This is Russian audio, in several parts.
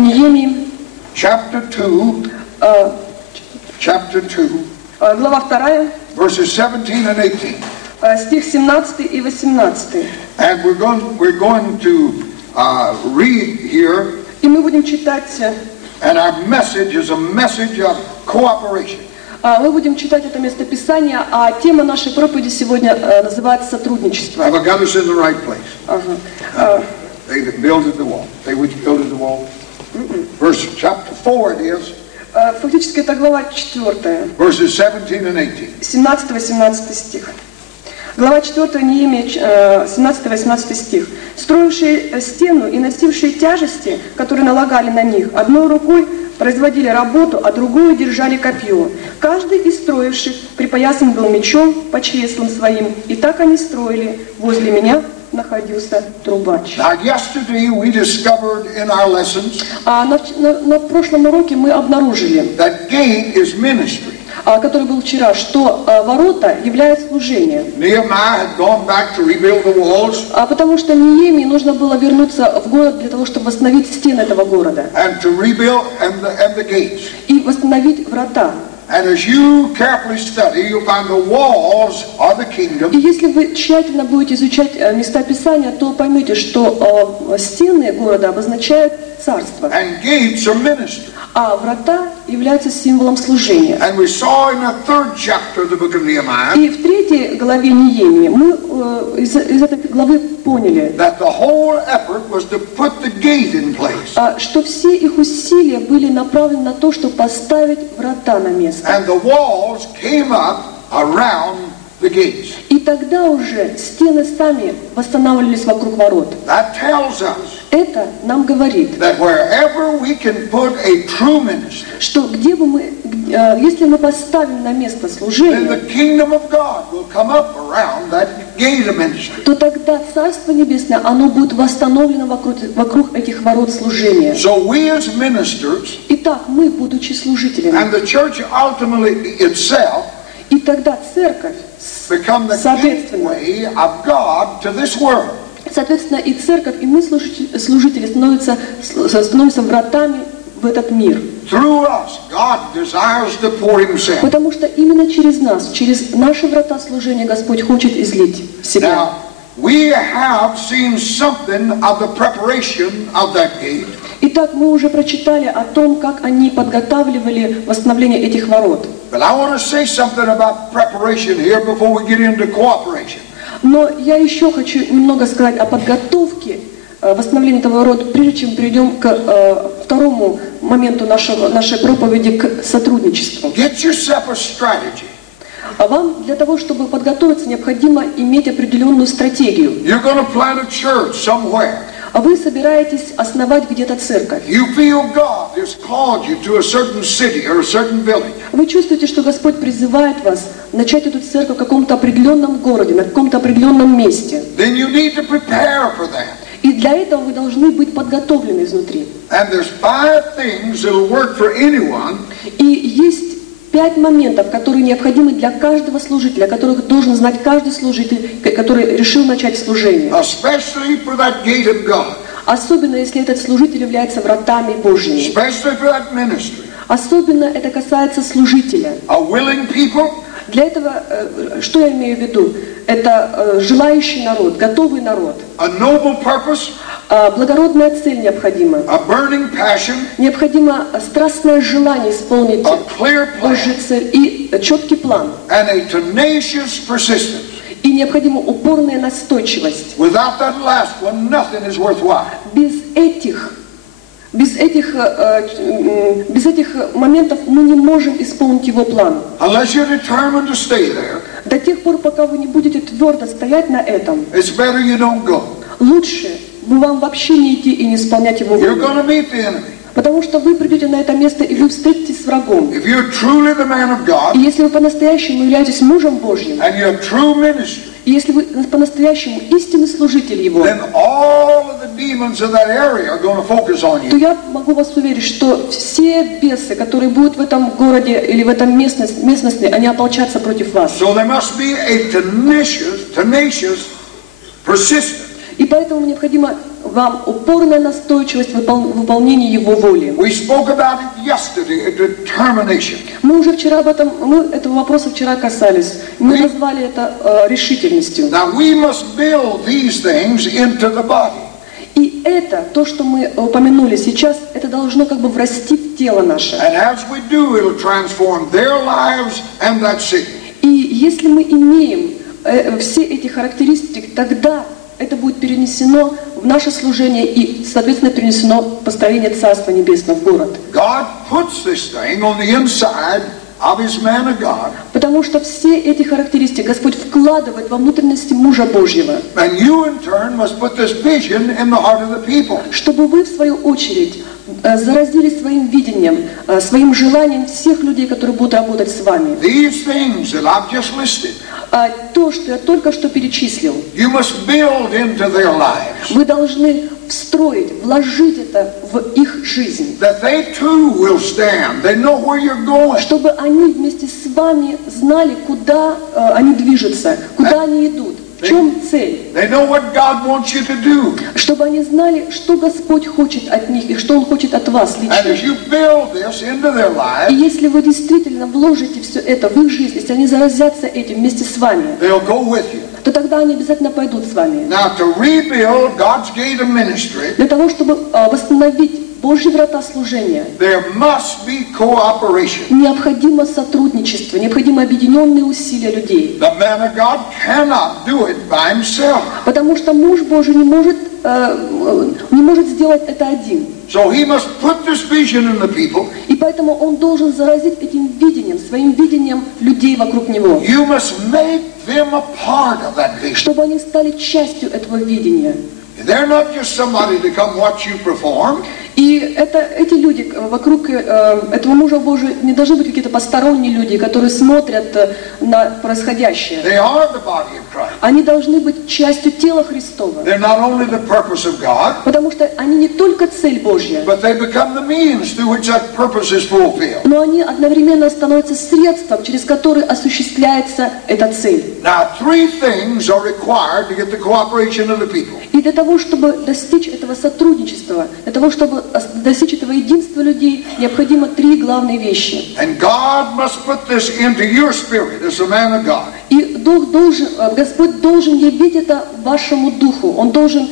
Неемии, chapter 2, глава 2, verses 17 and 18. стих 17 и 18. And we're going to read here, И мы будем читать, and our message is a message of cooperation. мы будем читать это местописание, а тема нашей проповеди сегодня называется «Сотрудничество». Have I got us in the right place? Ага. They that builded the wall. They which builded the wall. Verse chapter 4 it is, Фактически это глава 4, verses 17 and 18. 17-18 стих. Глава 4, Неемия, 17-18 стих. «Строившие стену и носившие тяжести, которые налагали на них, одной рукой производили работу, а другую держали копье. Каждый из строивших припоясан был мечом по чреслам своим, и так они строили. Возле меня находился трубач». Now yesterday we discovered in our lessons А на прошлом уроке мы обнаружили, that gate is ministry. который был вчера, что ворота являются служением. Nehemiah had gone back to rebuild the walls Потому что Неемии нужно было вернуться в город для того, чтобы восстановить стены этого города and to rebuild and the gates. и восстановить врата. And as you carefully study, you'll find the walls are the И kingdom, если вы тщательно будете изучать места Писания, то поймете, что стены города обозначают царство, and gates are ministry. а врата являются символом служения. And we saw in the 3rd chapter of the book of Nehemiah И в 3 главе Неемии мы из этой главы поняли, that the whole effort was to put the gate in place. что все их усилия были направлены на то, чтобы поставить врата на место. And the walls came up around the gates. И тогда уже стены сами восстанавливались вокруг ворот. That tells us Это нам говорит, that wherever we can put a true ministry, что где бы мы, если мы поставим на место then служение, the kingdom of God will come up around that gate of ministry. то тогда Царство Небесное, оно будет восстановлено вокруг этих ворот служения. So we as ministers Итак, мы, будучи служителями, and the church ultimately itself и тогда Церковь, become the gateway of God to this world. соответственно, и Церковь, и мы, служители, становимся вратами в этот мир. Through us, God desires to pour Himself. Потому что именно через нас, через наши врата служения Господь хочет излить себя. Now, we have seen something of the preparation of that gate. Итак, мы уже прочитали о том, как они подготавливали восстановление этих ворот. But I want to say something about preparation here before we get into cooperation. Но я еще хочу немного сказать о подготовке восстановления этого ворот, прежде чем перейдем к второму моменту нашей проповеди, к сотрудничеству. Get yourself a strategy. А вам для того, чтобы подготовиться, необходимо иметь определенную стратегию. You're going to plant a church somewhere. А вы собираетесь основать где-то церковь. You feel God has called you to a certain city or a certain village. Вы чувствуете, что Господь призывает вас начать эту церковь в каком-то определенном городе, на каком-то определенном месте. Then you need to prepare for that. И для этого вы должны быть подготовлены изнутри. And there's 5 things that'll work for anyone. И есть 5 моментов, которые необходимы для каждого служителя, которых должен знать каждый служитель, который решил начать служение. Especially for that gate of God. Особенно, если этот служитель является вратами Божьими. Especially for that ministry. Особенно это касается служителя. A willing people. Для этого, что я имею в виду? Это желающий народ, готовый народ. A noble purpose. Благородная цель необходима. A burning passion. Необходимо страстное желание исполнить A clear plan. Божью цель и четкий план. And a tenacious persistence. И необходима упорная настойчивость. Without that last one, nothing is worthwhile. Без этих моментов мы не можем исполнить его план. Unless you're determined to stay there, До тех пор, пока вы не будете твердо стоять на этом, it's better you don't go. лучше вам вообще не идти и не исполнять его You're волю. going to meet the enemy. Потому что вы придете на это место, и вы встретитесь с врагом. If you're truly the man of И God, если вы по-настоящему являетесь мужем Божьим, and you have true ministry, и если вы по-настоящему истинный служитель Его, then all of the demons in that area are going to focus on то you. я могу вас уверить, что все бесы, которые будут в этом городе или в этом местности, они ополчатся против вас. So there must be a tenacious, persistent. И поэтому необходимо вам упорная настойчивость в выполнении Его воли. We spoke about it yesterday, determination. Мы этого вопроса вчера касались. Мы назвали это решительностью. Now we must build these things into the body. И это, то, что мы упомянули сейчас, это должно как бы врасти в тело наше. And as we do, it'll transform their lives and that city. И если мы имеем все эти характеристики, тогда это будет перенесено в наше служение и, соответственно, перенесено в построение Царства Небесного в город. God puts this thing on the inside of his man of God. Потому что все эти характеристики Господь вкладывает во внутренности мужа Божьего. And you, in turn, must put this vision in the heart of the people. Чтобы вы, в свою очередь, заразили своим видением, своим желанием всех людей, которые будут работать с вами. These things that I've just listed, то, что я только что перечислил, you must build into their lives. вы должны встроить, вложить это в их жизнь. That they too will stand. They know where you're going. Чтобы они вместе с вами знали, куда они движутся, куда они идут, в чем цель. They know what God wants you to do. Чтобы они знали, что Господь хочет от них и что Он хочет от вас And as лично. you build this into their И lives, если вы действительно вложите все это в их жизнь, если они заразятся этим вместе с вами, they'll go with you. то тогда они обязательно пойдут с вами. Now, to rebuild God's gate of ministry, Для того, чтобы восстановить Божьи врата служения, there must be cooperation. необходимо сотрудничество, необходимо объединенные усилия людей. The man of God cannot do it by himself. Потому что муж Божий не может сделать это один. So he must put this vision in the people. И поэтому он должен заразить этим видением, своим видением людей вокруг него. You must make them a part of that vision. Чтобы они стали частью этого видения. They're not just somebody to come watch you perform. И эти люди вокруг этого мужа Божия не должны быть какие-то посторонние люди, которые смотрят на происходящее. They are the body of Christ. Они должны быть частью тела Христова. They're not only the purpose of God, Потому что они не только цель Божья, but they become the means through which that purpose is fulfilled. но они одновременно становятся средством, через которое осуществляется эта цель. Now, three things are required to get the cooperation of the people. И для того, чтобы достичь этого сотрудничества, для того, чтобы достичь этого единства людей, необходимо три главные вещи. And God must put this into your spirit as a man of God. И Господь должен явить это вашему духу. Он должен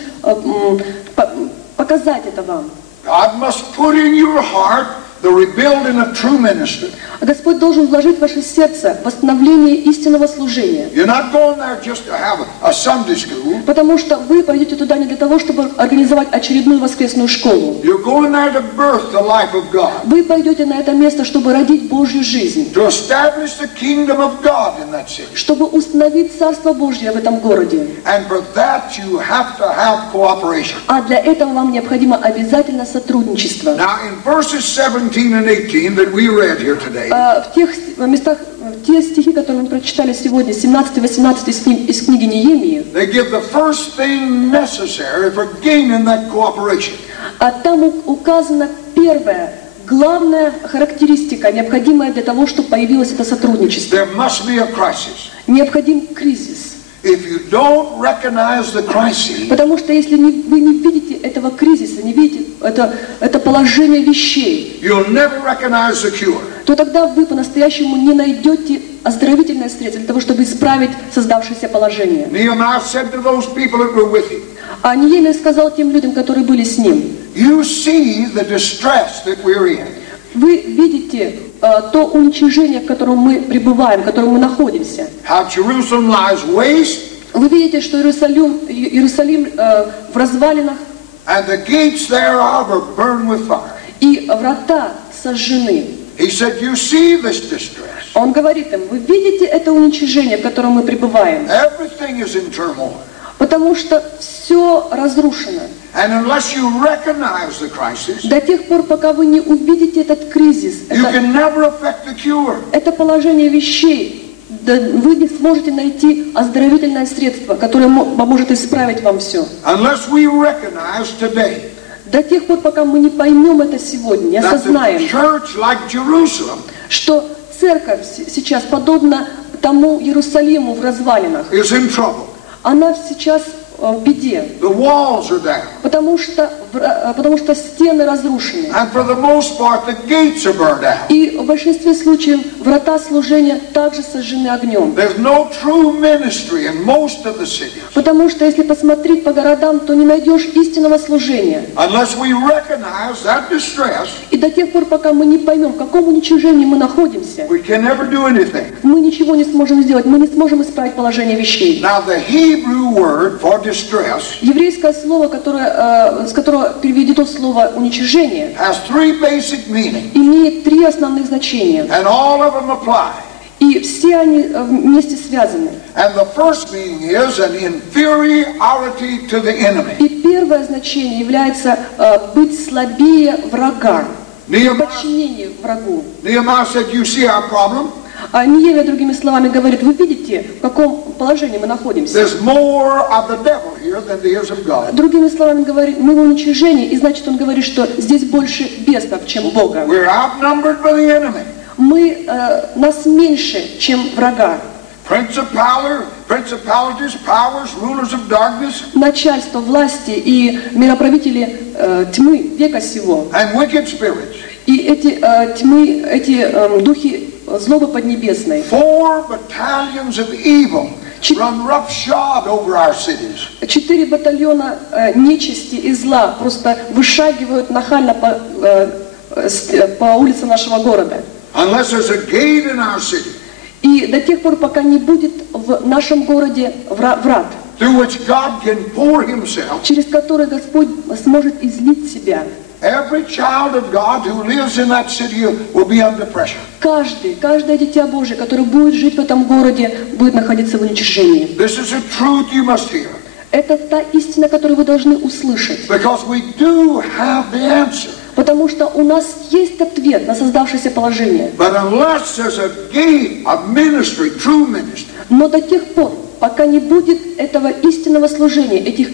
показать это вам. God must put in your heart the rebuilding of true ministry. Господь должен вложить в ваше сердце восстановление истинного служения. You're not going there just to have a Sunday school. Потому что вы пойдете туда не для того, чтобы организовать очередную воскресную школу. You're going there to birth the life of God. Вы пойдете на это место, чтобы родить Божью жизнь. To establish the kingdom of God in that city. Чтобы установить Царство Божье в этом городе. And for that you have to have cooperation. А для этого вам необходимо обязательно сотрудничество. Now in verses 17 and 18 that we read here today, В тех местах, те стихи, которые мы прочитали сегодня, 17-18 из книги Неемии, they give the first thing necessary for gaining that cooperation. а там указана первая, главная характеристика, необходимая для того, чтобы появилось это сотрудничество. There must be a crisis. Необходим кризис. If you don't recognize the crisis, Потому что если вы не видите этого кризиса, не видите это положение вещей, you'll never recognize the cure. то тогда вы по-настоящему не найдете оздоровительное средство для того, чтобы исправить создавшееся положение. Nehemiah said to those people that were with him, А Неемия сказал тем людям, которые были с ним: you see the distress that we're in. вы видите то уничижение, в котором мы пребываем, в котором мы находимся. How Jerusalem lies waste, Вы видите, что Иерусалим в развалинах, and the gates thereof are burned with fire. и врата сожжены. He said, you see this distress. Он говорит им: вы видите это уничижение, в котором мы пребываем, Everything is in turmoil. потому что все разрушено. And unless you recognize the crisis, До тех пор, пока вы не увидите этот кризис, you can never affect the cure. это положение вещей, вы не сможете найти оздоровительное средство, которое поможет исправить вам все. Unless we recognize today До тех пор, пока мы не поймем это сегодня, не that the осознаем, church, like Jerusalem, что церковь сейчас подобна тому Иерусалиму в развалинах. is in trouble. Она сейчас в беде, The walls are down. потому что стены разрушены. And for the most part, the gates are burned out. И в большинстве случаев врата служения также сожжены огнем. There's no true ministry in most of the cities. Потому что если посмотреть по городам, то не найдешь истинного служения. Unless we recognize that distress, И до тех пор, пока мы не поймем, в каком уничижении мы находимся, we can never do anything. мы ничего не сможем сделать, мы не сможем исправить положение вещей. Now, the Hebrew word for distress Еврейское слово, с которого переведено слово «уничижение», has three basic meanings, имеет три основных значения. and all of them apply. И все они вместе связаны. And the first meaning is an inferiority to the enemy. И первое значение является быть слабее врага, подчинение врагу. Nehemiah said, you see our problem? А Неемия, другими словами, говорит, вы видите, в каком положении мы находимся. There's more of the devil here than there is of God. Другими словами, говорит, мы в уничижении, и значит, он говорит, что здесь больше бесов, чем Бога. We're outnumbered by the enemy. Нас меньше, чем врага. Principalities, powers, rulers of darkness, Начальство, власти и мироправители тьмы века сего. and wicked spirits. И эти духи злобы поднебесной. 4 battalions of evil run roughshod over our cities. 4 батальона нечисти и зла просто вышагивают нахально по улицам нашего города. Unless there's a gate in our city, И до тех пор, пока не будет в нашем городе врат, through which God can pour himself, через который Господь сможет излить себя, every child of God who lives in that city will be under pressure. каждое дитя Божие, которое будет жить в этом городе, будет находиться в уничижении. This is a truth you must hear. Это та истина, которую вы должны услышать. Because we do have the answer. Потому что у нас есть ответ на создавшееся положение. But unless there's a gate of ministry, true ministry, Но до тех пор, пока не будет этого истинного служения, этих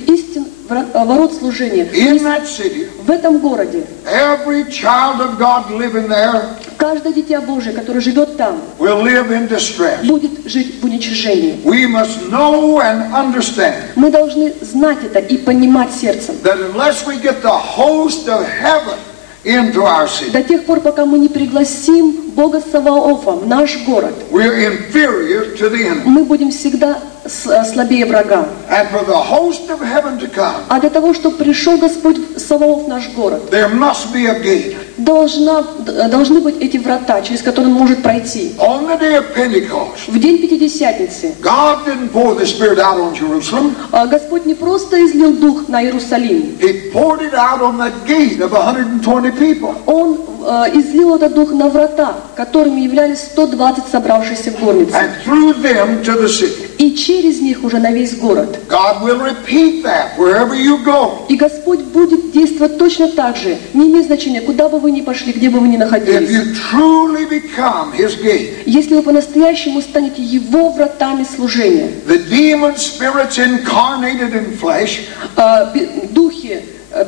ворот служения, in that city, в этом городе, every child of God living there каждое дитя Божие, которое живет там, will live in distress. будет жить в уничижении. We must know and understand Мы должны знать это и понимать сердцем. that unless we get the host of heaven into our city, До тех пор, пока мы не пригласим Бога Саваофа в наш город, we're inferior to the enemy. мы будем всегда слабее врага. And for the host of heaven to come, А для того, чтобы пришел Господь Саваоф в наш город, there must be a gate. должны быть эти врата, через которые он может пройти. On the day of Pentecost, В день Пятидесятницы God didn't pour the Spirit out on Jerusalem. Господь не просто излил Дух на Иерусалим, He poured it out on that gate of 120 people. Он излил этот Дух на врата, которыми являлись 120 собравшихся в горнице. And through them to the city. И через них уже на весь город. God will repeat that wherever you go. И Господь будет действовать точно так же. Не имеет значения, куда бы вы ни пошли, где бы вы ни If находились. you truly become His gate, Если вы по-настоящему станете Его вратами служения, the demon spirits incarnated in flesh духи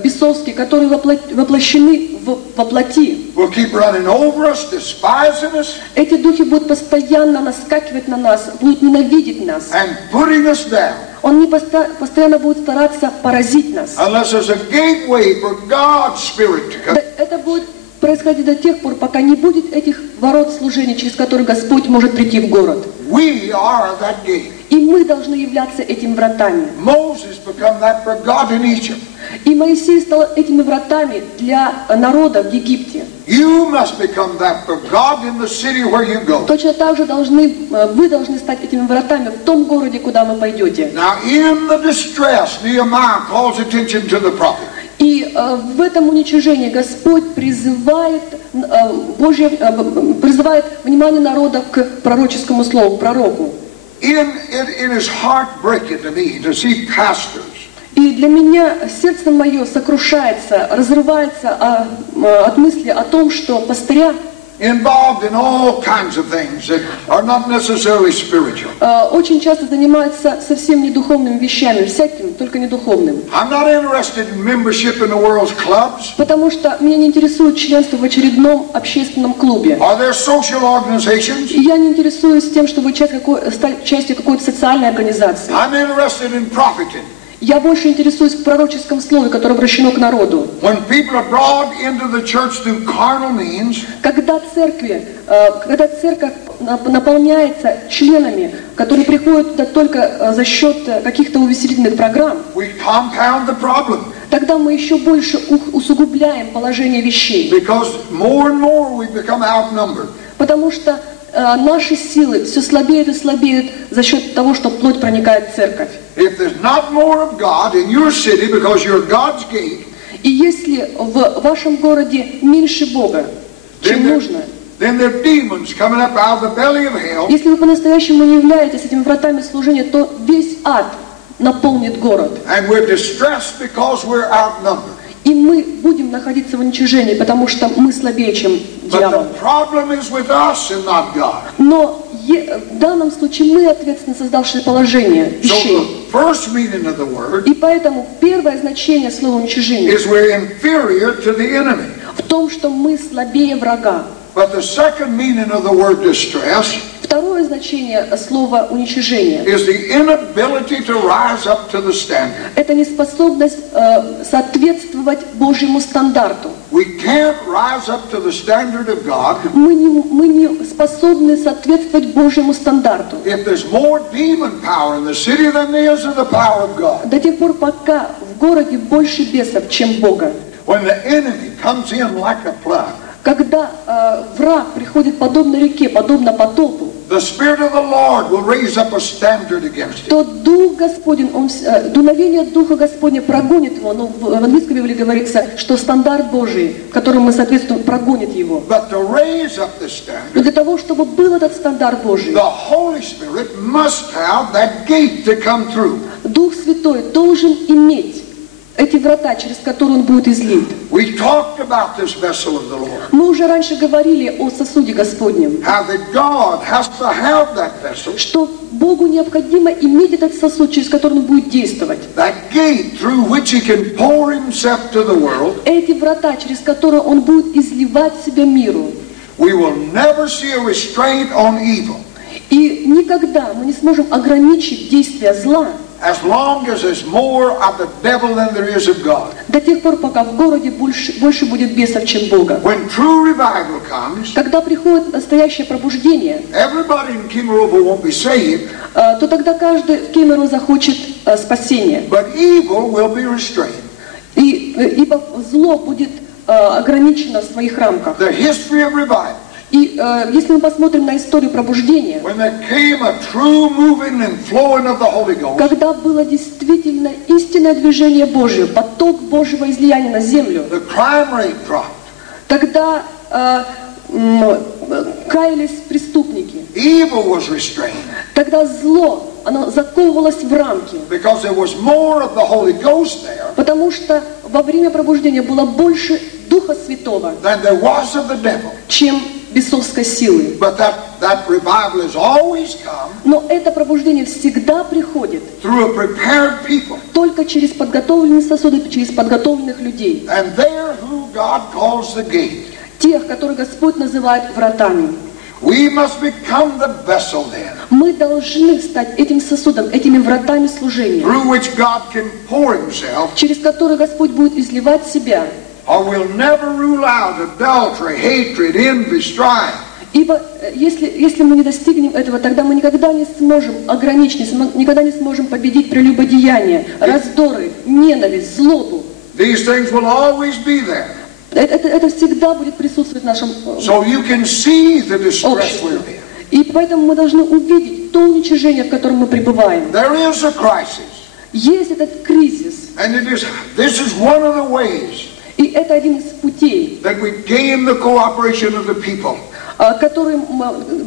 бесовские, которые воплощены во плоти, will keep running over us, despising us, эти духи будут постоянно наскакивать на нас, будут ненавидеть нас. and putting us down. Он не постоянно будет стараться поразить нас. Unless there's a gateway for God's Spirit to come. Это будет происходить до тех пор, пока не будет этих ворот служения, через которые Господь может прийти в город. We are that gate. И мы должны являться этими вратами. Moses became that for God in Egypt. И Моисей стал этими вратами для народа в Египте. You must become that for God in the city where you go. Точно так же вы должны стать этими вратами в том городе, куда вы пойдете. Now in the distress, Nehemiah calls attention to the prophet. И в этом уничижении Господь призывает внимание народа к пророческому слову, к пророку. It is heartbreaking to me to see pastors И для меня сердце мое сокрушается, разрывается от мысли о том, что пастыря involved in all kinds of things that are not necessarily spiritual. Очень часто занимаются совсем не духовными вещами, всяким, только не духовным. I'm not interested in membership in the world's clubs. Потому что меня не интересует членство в очередном общественном клубе. Are there social organizations? И я не интересуюсь тем, чтобы стать частью какой-то социальной организации. I'm interested in profiting. Я больше интересуюсь в пророческом слове, которое обращено к народу. When people are brought into the church through carnal means, Когда церковь наполняется членами, которые приходят туда только за счет каких-то увеселительных программ, we compound the problem. тогда мы еще больше усугубляем положение вещей. Because more and more we become outnumbered. Потому что наши силы все слабеют и слабеют за счет того, что плоть проникает в церковь. If there's not more of God in your city because you're God's gate, И если в вашем городе меньше Бога, чем нужно, then there are demons coming up out of the belly of hell. если вы по-настоящему не являетесь этими вратами служения, то весь ад наполнит город. And we're distressed because we're outnumbered. И мы будем находиться в уничижении, потому что мы слабее, чем But дьявол. the problem is with us and not God. Но в данном случае мы ответственны создавшие положение So вещей. the first meaning of the word И поэтому первое значение слова уничижение is we're inferior to the enemy. в том, что мы слабее врага. But the second meaning of the word distress Второе значение слова уничижение is the inability to rise up to the standard. – это неспособность соответствовать Божьему стандарту. We can't rise up to the standard of God Мы не способны соответствовать Божьему стандарту. if there's more demon power in the city than there is of the power of God. До тех пор, пока в городе больше бесов, чем Бога. When the enemy comes in like a flood, Когда враг приходит подобно реке, подобно потопу, the Spirit of the Lord will raise up a standard against it. то Дух Господень, дуновение Духа Господня прогонит его. Но в английской Библии говорится, что стандарт Божий, которому мы соответствуем, прогонит его. But to raise up the Но standard, для того, чтобы был этот стандарт Божий, the Holy Spirit must have that gate to come through. Дух Святой должен иметь эти врата, через которые он будет излит. We talked about this vessel of the Lord. Мы уже раньше говорили о сосуде Господнем, How that God has to have that vessel, что Богу необходимо иметь этот сосуд, через который он будет действовать. that gate through which He can pour Himself to the world. Эти врата, через которые он будет изливать себя миру. We will never see a restraint on evil И никогда мы не сможем ограничить действия зла as long as there's more of the devil than there is of God. до тех пор, пока в городе больше будет бесов, чем Бога. When true revival comes, Когда приходит настоящее пробуждение, everybody in Kemerovo won't be saved, то тогда каждый в Кемерово захочет спасения. but evil will be restrained. Ибо зло будет ограничено в своих рамках. The history of revival, И если мы посмотрим на историю пробуждения, when there came a true moving and flowing of the Holy Ghost, когда было действительно истинное движение Божие, поток Божьего излияния на землю, the crime rate dropped. тогда каялись преступники, Evil was restrained тогда зло, оно заковывалось в рамки, because there was more of the Holy Ghost there потому что во время пробуждения было больше Духа Святого, than there was of the devil. чем бесовской силы. But that revival has always come Но это пробуждение всегда приходит through a prepared people, только через подготовленные сосуды, через подготовленных людей. and they're who God calls the gate. Тех, которых Господь называет вратами. We must become the vessel then, Мы должны стать этим сосудом, этими вратами служения, through which God can pour Himself, через которые Господь будет изливать себя. or we'll never rule out adultery, hatred, envy, strife. Ибо если мы не достигнем этого, тогда мы никогда не сможем ограничить, никогда не сможем победить прелюбодеяние, раздоры, ненависть, злобу. These things will always be there. Это всегда будет присутствовать в нашем So you can see the distress обществе. we're in. И поэтому мы должны увидеть то уничижение, в котором мы пребываем. There is a crisis, Есть этот кризис, and this is one of the ways и это один из путей, that we gain the cooperation of the people.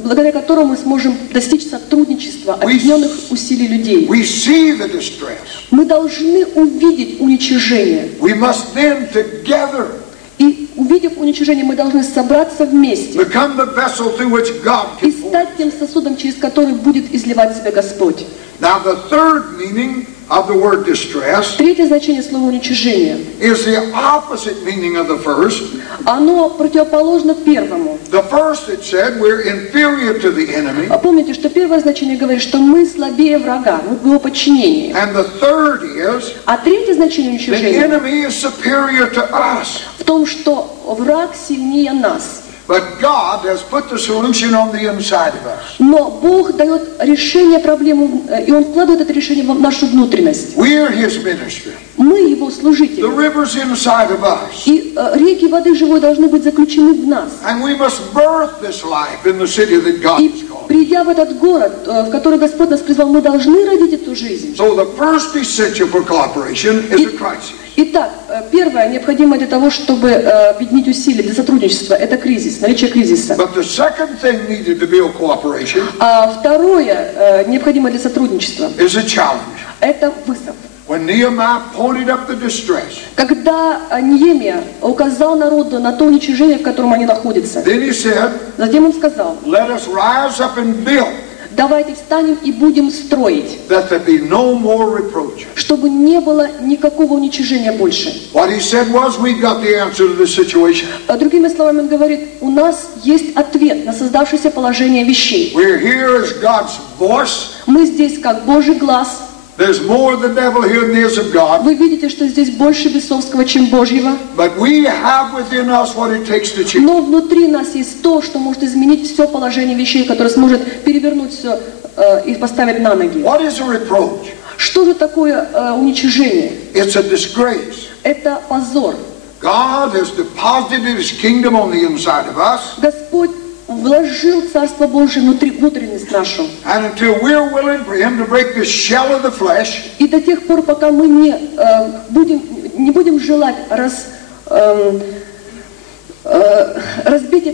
благодаря которому мы сможем достичь сотрудничества, объединенных усилий людей. We see the distress. Мы должны увидеть уничижение. We must then together И увидев уничижение, мы должны собраться вместе become the vessel through which God и can pour. стать тем сосудом, через который будет изливать себя Господь. Now the third meaning of the word distress Третье значение слова уничижение. is the opposite meaning of the first. Оно противоположно первому. The first, it said, we're inferior to the enemy. Помните, что первое значение говорит, что мы слабее врага, мы в его подчинении. And the third is А третье значение the уничижения enemy is superior to us. в том, что враг сильнее нас. But God has put the solution on the inside of us. Но Бог дает решение проблемы, и Он вкладывает это решение в нашу внутренность. We're His ministry. Мы Его The служители. river's inside of us. И реки воды живой должны быть заключены в нас. And we must birth this life in the city that God И has called. придя в этот город, в который Господь нас призвал, мы должны родить эту жизнь. So the first essential for cooperation is a crisis. Итак, первое, необходимое для того, чтобы объединить усилия для сотрудничества, это кризис, наличие кризиса. But the second thing needed to build cooperation А второе, необходимое для сотрудничества, is a challenge. это вызов. When Nehemiah pointed up the distress, Когда Неемия указал народу на то уничижение, в котором они находятся, then he said, затем он сказал: let us rise up and build, давайте встанем и будем строить, that there be no more reproach. чтобы не было никакого уничижения больше. What he said was, we've got the answer to this situation. Другими словами, он говорит, у нас есть ответ на создавшееся положение вещей. We're here as God's voice. Мы здесь как Божий глаз. There's more of the devil here than there is of God. Вы видите, что здесь больше бесовского, чем Божьего. But we have within us what it takes to change. Но внутри нас есть то, что может изменить все положение вещей, которое сможет перевернуть все и поставить на ноги. What is a reproach? Что же такое уничижение? It's a disgrace. Это позор. God has deposited His kingdom on the inside of us. Господь вложил Царство Божие внутренность нашу. And until we're willing for Him to break the shell of the flesh, И до тех пор, пока мы не будем желать разбить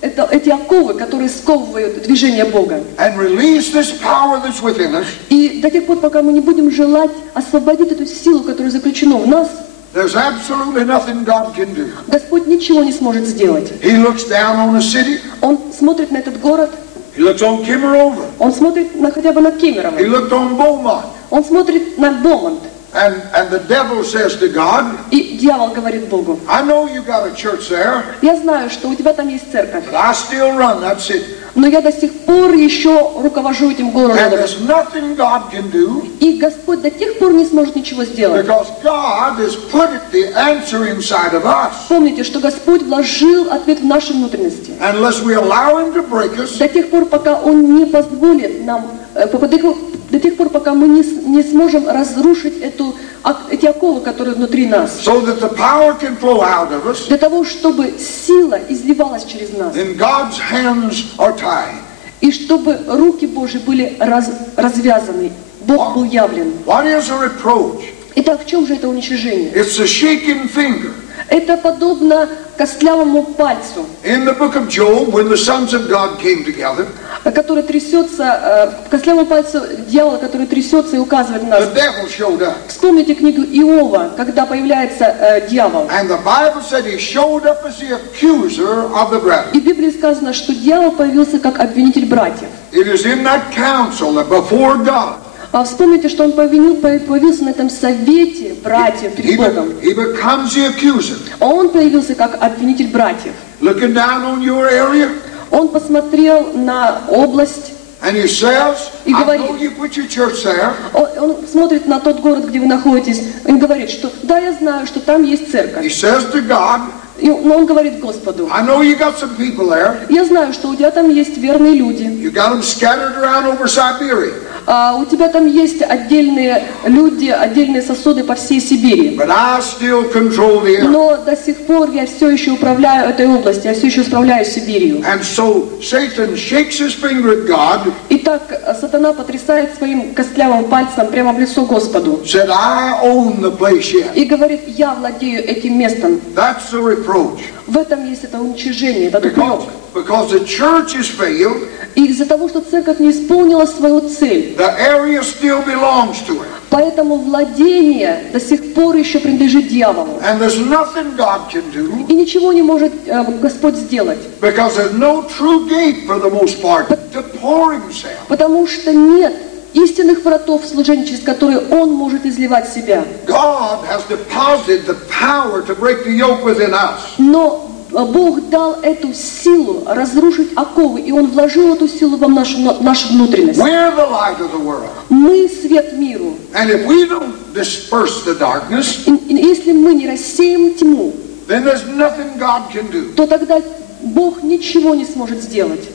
эти оковы, которые сковывают движение Бога. and release this power that's within us, И до тех пор, пока мы не будем желать освободить эту силу, которая заключена в нас, there's absolutely nothing God can do. Господь ничего не сможет сделать. He looks down on a city. Он смотрит на этот город, He looks on Kimmerover. он смотрит хотя бы на Кемерово, He looked on Beaumont. он смотрит на Бомонд. And the devil says to God, И дьявол говорит Богу: I know you got a church there, я знаю, что у тебя там есть церковь, but I still run that city. но я до сих пор еще руковожу этим And городом. there's nothing God can do И Господь до тех пор не сможет ничего сделать. because God has put the answer inside of us. Помните, что Господь вложил ответ в наши внутренности. Unless we allow Him to break us, До тех пор, пока Он не позволит нам, до тех пор, пока мы не сможем разрушить эти оковы, которые внутри нас, so that the power can flow out of us, для того, чтобы сила изливалась через нас, then God's hands are tied. и чтобы руки Божьи были развязаны, Бог был явлен. What is a reproach? Итак, в чем же это уничижение? It's a shaking finger. Это подобно костлявому пальцу, In the book of Job, when the sons of God came together, который трясется, костлявому пальцу дьявола, который трясется и указывает на нас. the devil showed up. Вспомните книгу Иова, когда появляется дьявол. And the Bible said he showed up as the accuser of the brethren. И в Библии сказано, что дьявол появился как обвинитель братьев. It is in that council that before God, А вспомните, что он появился на этом совете братьев перед Богом. he becomes the accuser. А он появился как обвинитель братьев. Looking down on your area, Он посмотрел на область, and he says, И I говорит. know you put your church there, он смотрит на тот город, где вы находитесь, и говорит, что да, я знаю, что там есть he церковь. says to God, Но он говорит Господу: I know you got some people there, я знаю, что у тебя там есть верные люди, you got them scattered around over Siberia, у тебя там есть отдельные люди, отдельные сосуды по всей Сибири. but I still control the area. Но до сих пор я все еще управляю этой областью, я все еще справляюсь Сибирью. And so Satan shakes his finger at God, Итак, сатана потрясает своим костлявым пальцем прямо в лицо Господу said, I own the place yet. и говорит: я владею этим местом. That's the reproach. В этом есть это уничижение, это упрек. Because the church has failed, И из-за того, что церковь не исполнила свою цель, the area still belongs to it. поэтому владение до сих пор еще принадлежит дьяволу. And there's nothing God can do, И ничего не может Господь сделать, because there's no true gate for the most part to pour himself. потому что нет истинных вратов служения, через которые Он может изливать себя. God has deposited the power to break the yoke within us. Но Бог дал эту силу разрушить оковы, и Он вложил эту силу в нашу внутренность. We're the light of the world. Мы свет миру. And if we don't disperse the darkness, И если мы не рассеем тьму, then there's nothing God can do. то тогда Бог ничего не сможет сделать.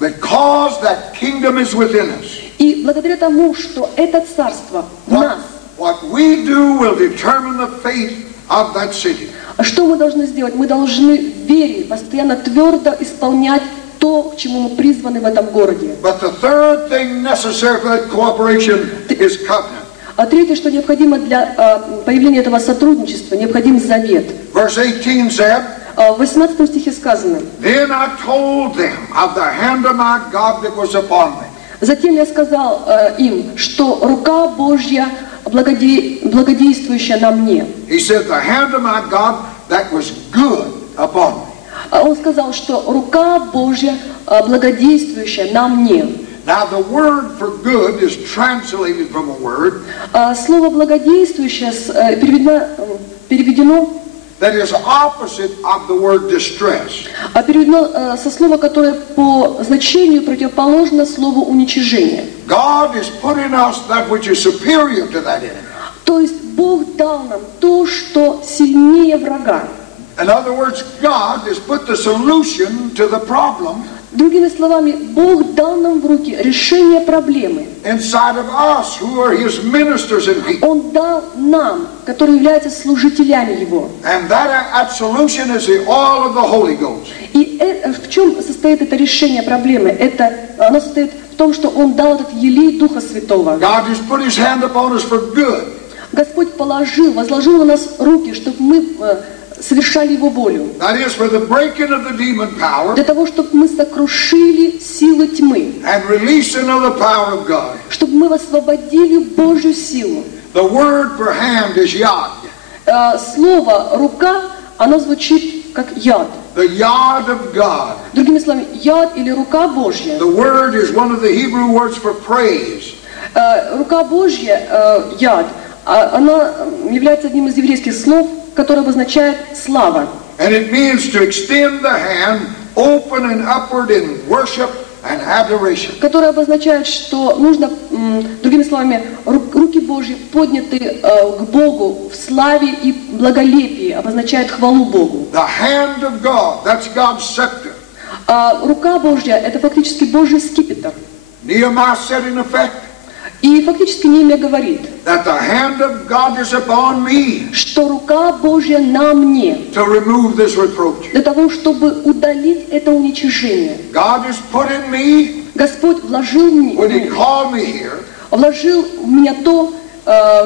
Because that kingdom is within us. И благодаря тому, что это царство в нас, What we do will determine the fate of that city. что мы должны сделать? Мы должны в вере постоянно твердо исполнять то, к чему мы призваны в этом городе. But the third thing necessary for that cooperation is covenant. А третье, что необходимо для появления этого сотрудничества, необходим завет. Verse 18 said, В 18 стихе сказано: Then I told them of the hand of my God that was upon me. «Затем я сказал им, что рука Божья благодействующая на мне». He said, the hand of my God that was good upon me. Он сказал, что рука Божья благодействующая на мне. Now the word for good is translated from a word Слово благодействующее переведено that is opposite of the word distress. переведено со слова, которое по значению противоположно слову уничижение. God is putting us that which is superior to that enemy. То есть Бог дал нам то, что сильнее врага. In other words, God has put the solution to the problem Другими словами, Бог дал нам в руки решение проблемы. inside of us who are His ministers and people. Он дал нам, которые являются служителями Его. And that solution is the oil of the Holy Ghost. И в чем состоит это решение проблемы? Оно состоит в том, что Он дал этот елей Духа Святого. God has put His hand upon us for good. Господь возложил на нас руки, чтобы мы совершали Его волю. That is for the breaking of the demon power Для того, чтобы мы сокрушили силы тьмы. and releasing of the power of God. Чтобы мы освободили Божью силу. The word for hand is yad. Слово «рука», оно звучит как «яд». The yad of God. Другими словами, яд или рука Божья. The word is one of the Hebrew words for praise. Рука Божья, яд, она является одним из еврейских слов, которое обозначает слава. And it means to extend the hand open and upward in worship and adoration. Которое обозначает, что нужно, другими словами, руки Божьи подняты к Богу в славе и благолепии, обозначает хвалу Богу. The hand of God, that's God's scepter. Рука Божья – это фактически Божий скипетр. Nehemiah said in effect И фактически Неемия говорит, that the hand of God is upon me что рука Божья на мне, to remove this reproach. для того, чтобы удалить это уничижение. God has put in me, Господь вложил when He в called me here, меня то,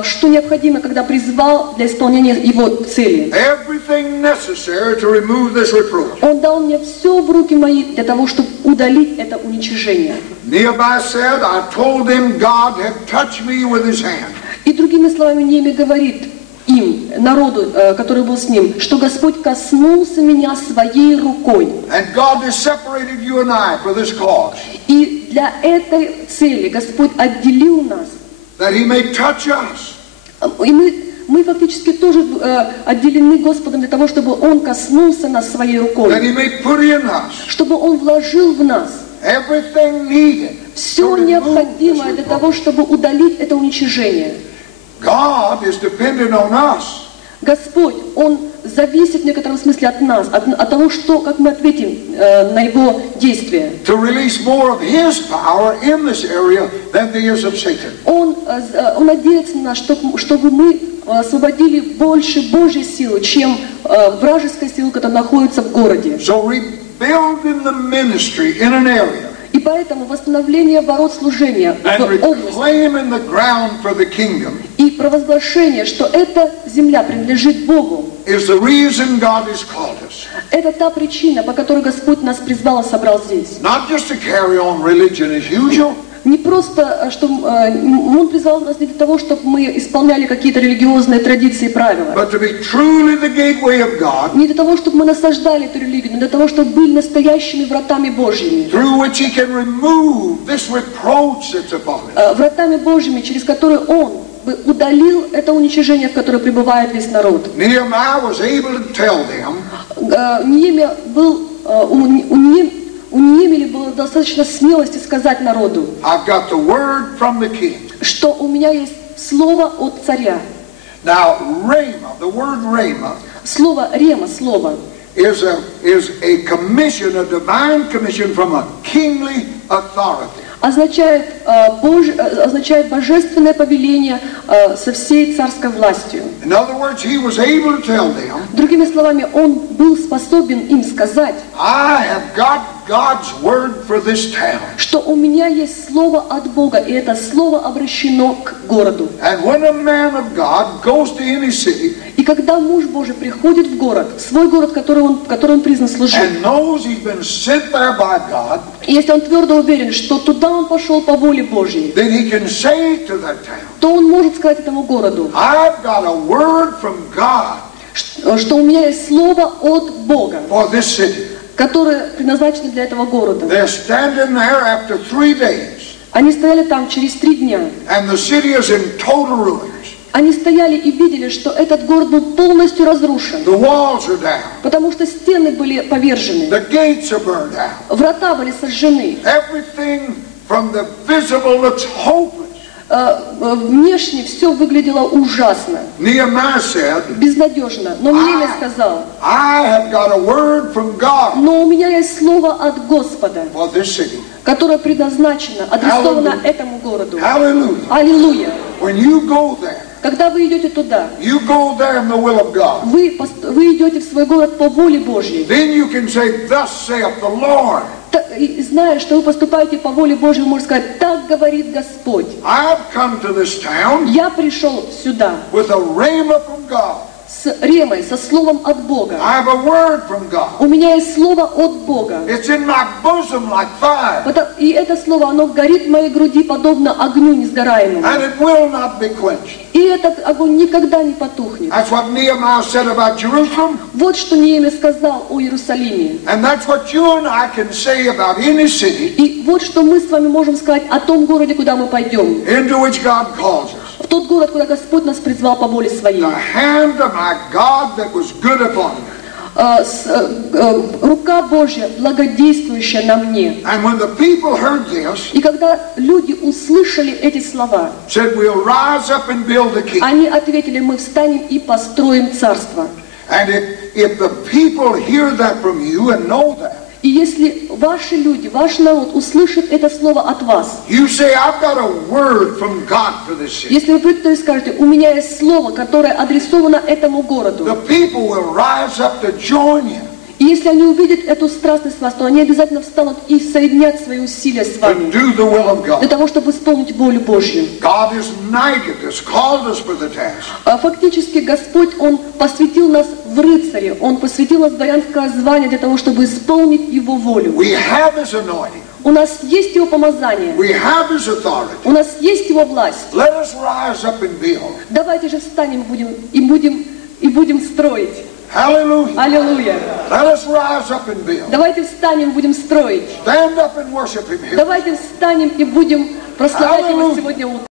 что необходимо, когда призвал для исполнения Его цели. everything necessary to remove this reproach. Он дал мне все в руки мои для того, чтобы удалить это уничижение. Nehemiah said, I told them God had touched me with His hand. И другими словами Неемия говорит им, народу, который был с ним, что Господь коснулся меня своей рукой. And God has separated you and I for this cause, И для этой цели Господь отделил нас. that He may touch us. И мы фактически тоже отделены Господом для того, чтобы Он коснулся нас своей That рукой. He may put in us Чтобы Он вложил в нас everything needed to все remove необходимое this для того, reproach. чтобы удалить это уничижение. God is dependent on us Господь, Он зависит в некотором смысле от нас, от того, как мы ответим на Его действия. to release more of His power in this area than there is of Satan. Он надеется на нас, чтобы мы освободили больше Божьей силы, чем вражеской силы, которая находится в городе. So rebuilding the ministry in an area И поэтому восстановление ворот служения and в области reclaiming the ground for the kingdom и провозглашение, что эта земля принадлежит Богу, is the reason God has called us. это та причина, по которой Господь нас призвал и собрал здесь. Not just to carry on religion as usual, не просто, что Он призвал нас не для того, чтобы мы исполняли какие-то религиозные традиции и правила. but to be truly the gateway of God, Не для того, чтобы мы насаждали эту религию, но для того, чтобы были настоящими вратами Божьими. through which He can remove this reproach that's upon us. Вратами Божьими, через которые Он бы удалил это уничижение, в которое пребывает весь народ. Nehemiah was able to tell them, Неемия был, у Неемии было достаточно смелости сказать народу, I've got the word from the king. что у меня есть слово от царя. Now, Rhema, the word Rhema, Слово рема, слово, is a commission, a divine commission from a kingly authority. означает божественное повеление со всей царской властью. In other words, he was able to tell them, Другими словами, он был способен им сказать, I have got God's word for this town. что у меня есть слово от Бога, и это слово обращено к городу. And when a man of God goes to any city И когда муж Божий приходит в город, в свой город, в который он призван служить, and knows he's been sent there by God, и если он твердо уверен, что туда он пошел по воле Божьей, then he can say to that town, то он может сказать этому городу, I've got a word from God что у меня есть слово от Бога, for this city. которое предназначено для этого города. They're standing there after 3 days, Они стояли там через 3 дня. and the city is in total ruins. Они стояли и видели, что этот город был полностью разрушен, The walls are down. потому что стены были повержены, The gates are burned out. врата были сожжены. Everything from the visible looks hopeless. Внешне все выглядело ужасно, Nehemiah said, безнадежно. Но Неемия сказал, I have got a word from God но у меня есть слово от Господа, for this city. которое предназначено, адресовано этому городу. Hallelujah. Аллилуйя! When you go there, Когда вы идете туда, you go there in the will of God. вы идете в свой город по воле Божьей. Then you can say, thus saith the Lord. И зная, что вы поступаете по воле Божьей, вы можете сказать, так говорит Господь. I've come to this town Я пришел сюда with a rhema from God. с ремой, со словом от Бога. I have a word from God. У меня есть слово от Бога. It's in my bosom like fire, И это слово, оно горит в моей груди, подобно огню несгораемому. and it will not be quenched. И этот огонь никогда не потухнет. That's what Nehemiah said about Jerusalem, Вот что Неемия сказал о Иерусалиме. and that's what you and I can say about any city И вот что мы с вами можем сказать о том городе, куда мы пойдем. into which God calls us. В тот город, куда Господь нас призвал по воле Своей. The hand of my God that was good upon me. Рука Божья, благодействующая на мне. And when the people heard this, И когда люди услышали эти слова, said, we'll rise up and build the king. они ответили, мы встанем и построим царство. And if the people hear that from you and know that, И если ваши люди, ваш народ услышит это слово от вас, you say, I've got a word from God for this city. если вы придете и скажете, у меня есть слово, которое адресовано этому городу, The people will rise up to join you и если они увидят эту страстность в вас, то они обязательно встанут и соединят свои усилия с to вами, do the will of для God. того, чтобы исполнить волю Божью. God has knighted us, called us for the task. Фактически Господь, Он посвятил нас в рыцари, Он посвятил нас в дворянское звание для того, чтобы исполнить Его волю. We have His anointing. У нас есть Его помазание, We have His authority. у нас есть Его власть. Let us rise up and build. Давайте же встанем и будем строить. Hallelujah. Аллилуйя! Let us rise up and build. Давайте встанем и будем строить. Stand up and worship Him. Давайте встанем и будем прославлять Его Аллилуйя. сегодня утром.